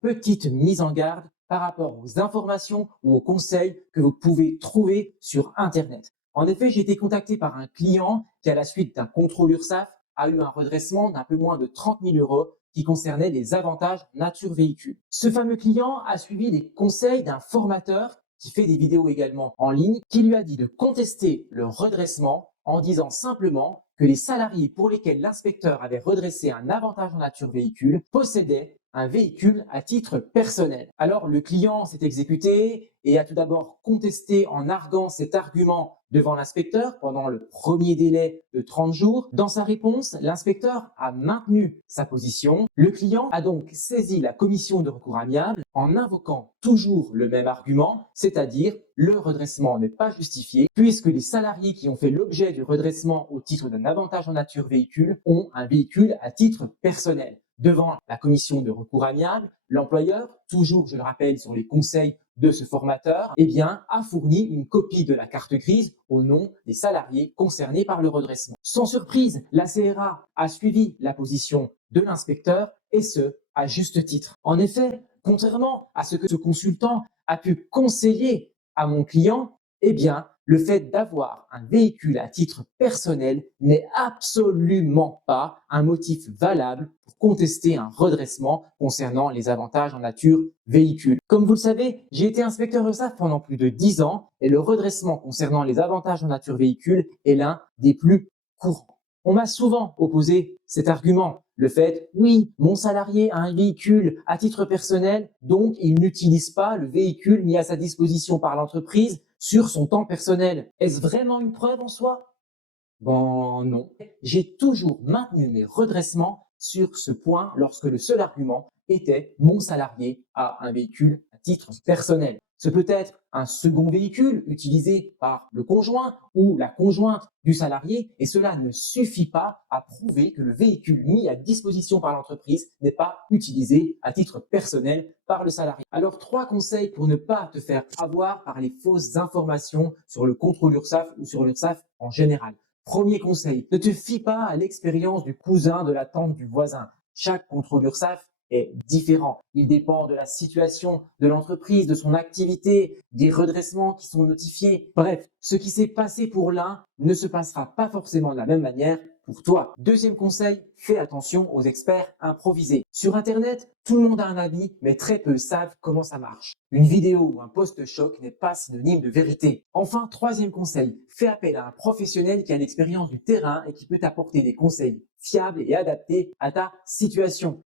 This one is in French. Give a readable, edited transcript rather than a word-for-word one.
petite mise en garde par rapport aux informations ou aux conseils que vous pouvez trouver sur Internet. En effet, j'ai été contacté par un client qui, à la suite d'un contrôle URSSAF, a eu un redressement d'un peu moins de 30 000 euros qui concernait les avantages nature véhicule. Ce fameux client a suivi les conseils d'un formateur qui fait des vidéos également en ligne, qui lui a dit de contester le redressement en disant simplement que les salariés pour lesquels l'inspecteur avait redressé un avantage en nature véhicule possédaient un véhicule à titre personnel. Alors le client s'est exécuté et a tout d'abord contesté en arguant cet argument devant l'inspecteur pendant le premier délai de 30 jours. Dans sa réponse, l'inspecteur a maintenu sa position. Le client a donc saisi la commission de recours amiable en invoquant toujours le même argument, c'est-à-dire le redressement n'est pas justifié puisque les salariés qui ont fait l'objet du redressement au titre d'un avantage en nature véhicule ont un véhicule à titre personnel. Devant la commission de recours amiable, l'employeur, toujours je le rappelle sur les conseils de ce formateur, a fourni une copie de la carte grise au nom des salariés concernés par le redressement. Sans surprise, la CRA a suivi la position de l'inspecteur et ce, à juste titre. En effet, contrairement à ce que ce consultant a pu conseiller à mon client, le fait d'avoir un véhicule à titre personnel n'est absolument pas un motif valable pour contester un redressement concernant les avantages en nature véhicule. Comme vous le savez, j'ai été inspecteur URSSAF pendant plus de 10 ans et le redressement concernant les avantages en nature véhicule est l'un des plus courants. On m'a souvent opposé cet argument, le fait, oui, mon salarié a un véhicule à titre personnel, donc il n'utilise pas le véhicule mis à sa disposition par l'entreprise sur son temps personnel. Est-ce vraiment une preuve en soi? Bon, non. J'ai toujours maintenu mes redressements sur ce point lorsque le seul argument était mon salarié a un véhicule à titre personnel. Ce peut être un second véhicule utilisé par le conjoint ou la conjointe du salarié et cela ne suffit pas à prouver que le véhicule mis à disposition par l'entreprise n'est pas utilisé à titre personnel par le salarié. Alors, 3 conseils pour ne pas te faire avoir par les fausses informations sur le contrôle URSSAF ou sur l'URSSAF en général. Premier conseil, ne te fie pas à l'expérience du cousin, de la tante, du voisin. Chaque contrôle URSSAF est différent. Il dépend de la situation de l'entreprise, de son activité, des redressements qui sont notifiés. Bref, ce qui s'est passé pour l'un ne se passera pas forcément de la même manière pour toi. Deuxième conseil, fais attention aux experts improvisés. Sur Internet, tout le monde a un avis, mais très peu savent comment ça marche. Une vidéo ou un post choc n'est pas synonyme de vérité. Enfin, troisième conseil, fais appel à un professionnel qui a l'expérience du terrain et qui peut t'apporter des conseils fiables et adaptés à ta situation.